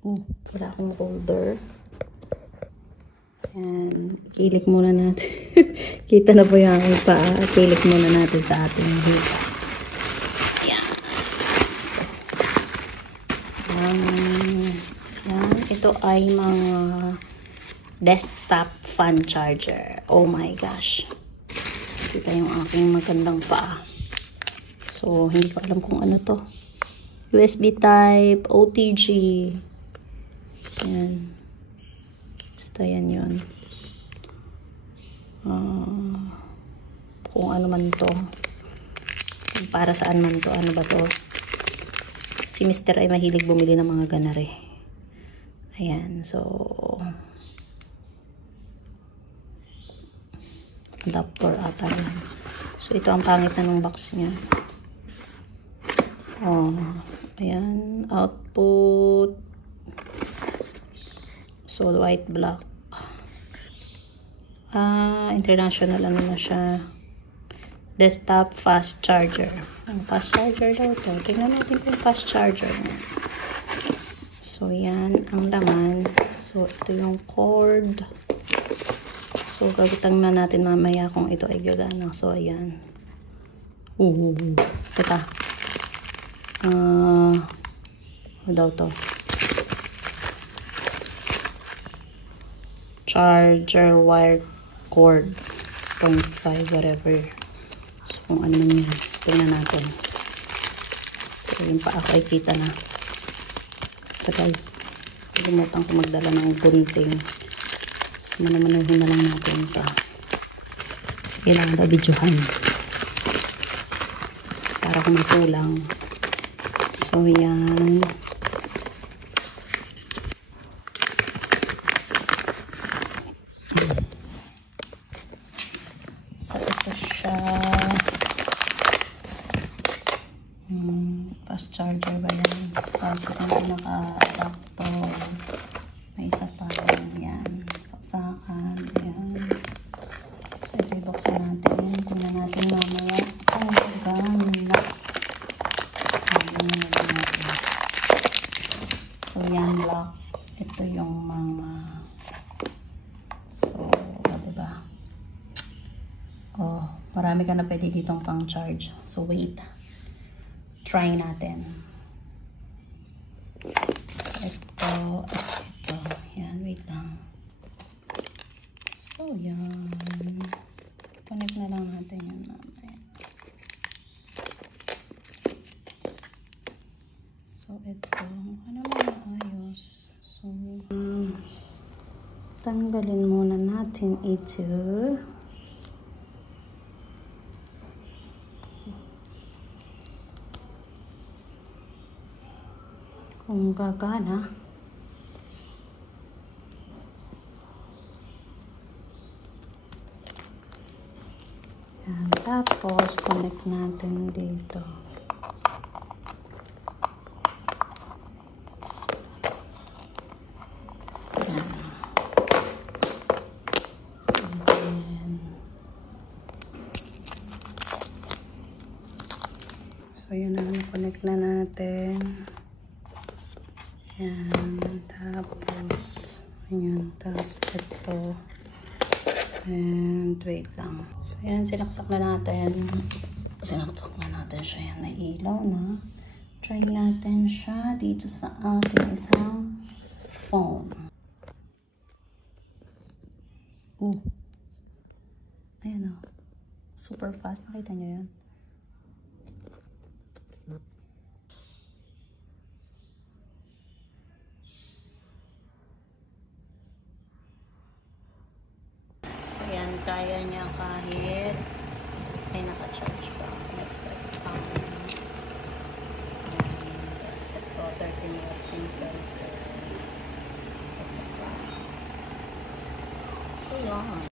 Wala akong holder. Ayan, kilik muna natin. Kita na po yung aking paa. Kilik muna natin sa ating hika. Ayan. Ayan. Ito ay mga desktop fan charger. Oh my gosh. Kita yung aking magandang paa. So, hindi ko alam kung ano to. USB type, OTG. Ayan. Basta yan yun. Kung ano man to. Para saan man to. Ano ba to? Si Mr. ay mahilig bumili ng mga ganare. Ayan. So, adapter ata yan. So, ito ang pangit na ng box niya. Ayan. Output. So, white, black. International ano na siya. Desktop fast charger. Ang fast charger daw to. Tingnan natin kung fast charger niya. So, yan ang laman. So, ito yung cord. So, gagutang na natin mamaya kung ito ay gagana. So, ayan. Teka. Ano daw to? Charger wire cord 0.5 whatever. So, kung ano man yan. Tingnan natin. So, yung pa ako ay kita na. Tagal. Limutan ko magdala ng gunting. So, manamanuhin na lang natin ito. Kailangan daw videohan. Para kung may kulang. So, yan. So, ito siya. Fast charger ba yan? Tapos ito yung pinaka-adapter. May isa pa. Yan. Saksakan. Yan. So, ito ibuksan natin. Tingnan natin mamaya. Ganda. So, yan lock. Ito yung mga diba? Marami ka na pwede ditong pang charge. So, wait. Try natin. Ito. Yan, wait lang. So, yan. Connect na lang natin yan mamaya. So, ito. Ano mga ayos? So, tanggalin muna natin ito. Kung gagana. Yan. Tapos, connect natin dito. So, yan na. Connect na natin. Yan. Tapos, ayan. Tapos, ito. And, wait lang. So, yan. Sinaksak na natin. Sinaksak na natin siya. Yan. Nailaw na. Try natin siya dito sa ating isang phone. Ayan o. Super fast. Nakita nyo yan? So, yan. Kaya niya kahit ay naka-charge pa. Tapos ito, 13 watts yung cellphone. So, yan.